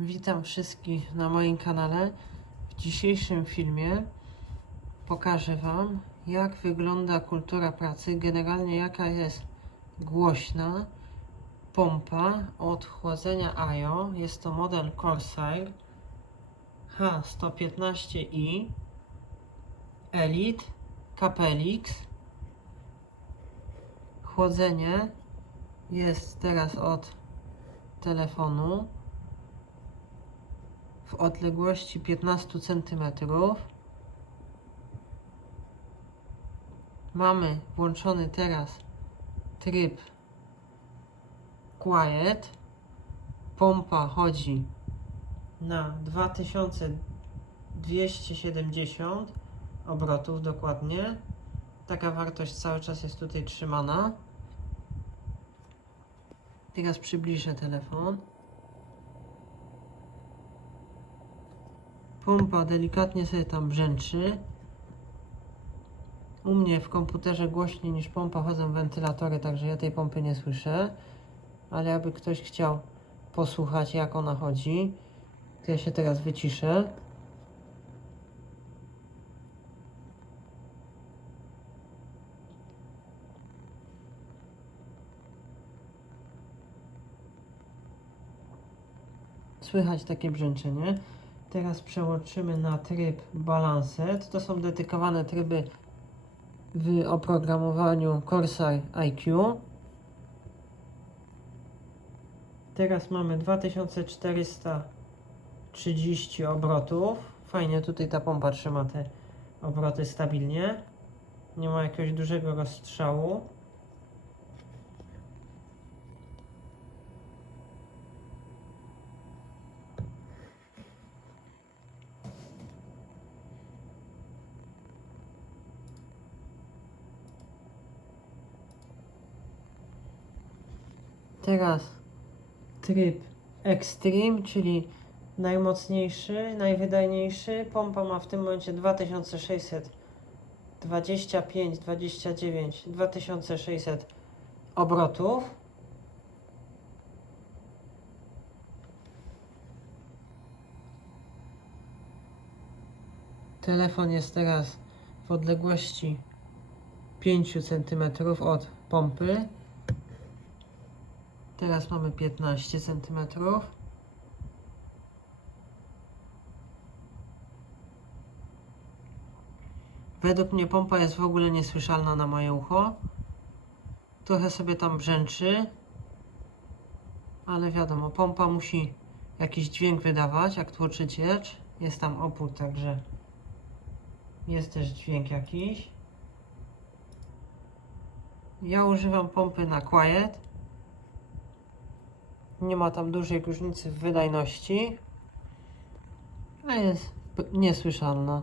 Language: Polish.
Witam wszystkich na moim kanale. W dzisiejszym filmie pokażę Wam, jak wygląda kultura pracy, generalnie jaka jest głośna pompa od chłodzenia AJO. Jest to model Corsair H115i Elite Capelix. Chłodzenie jest teraz od telefonu w odległości 15 cm. Mamy włączony teraz tryb Quiet. Pompa chodzi na 2270 obrotów dokładnie. Taka wartość cały czas jest tutaj trzymana. Teraz przybliżę telefon. Pompa delikatnie sobie tam brzęczy. U mnie w komputerze głośniej niż pompa chodzą wentylatory, także ja tej pompy nie słyszę. Ale aby ktoś chciał posłuchać jak ona chodzi, to ja się teraz wyciszę. Słychać takie brzęczenie. Teraz przełączymy na tryb Balanced. To są dedykowane tryby w oprogramowaniu Corsair IQ. Teraz mamy 2430 obrotów. Fajnie tutaj ta pompa trzyma te obroty stabilnie. Nie ma jakiegoś dużego rozstrzału. Teraz tryb Extreme, czyli najmocniejszy, najwydajniejszy. Pompa ma w tym momencie 2625, 29, 2600 obrotów. Telefon jest teraz w odległości 5 cm od pompy. Teraz mamy 15 cm. Według mnie pompa jest w ogóle niesłyszalna na moje ucho. Trochę sobie tam brzęczy. Ale wiadomo, pompa musi jakiś dźwięk wydawać, jak tłoczy ciecz. Jest tam opór, także jest też dźwięk jakiś. Ja używam pompy na quiet. Nie ma tam dużej różnicy w wydajności, a jest niesłyszalna.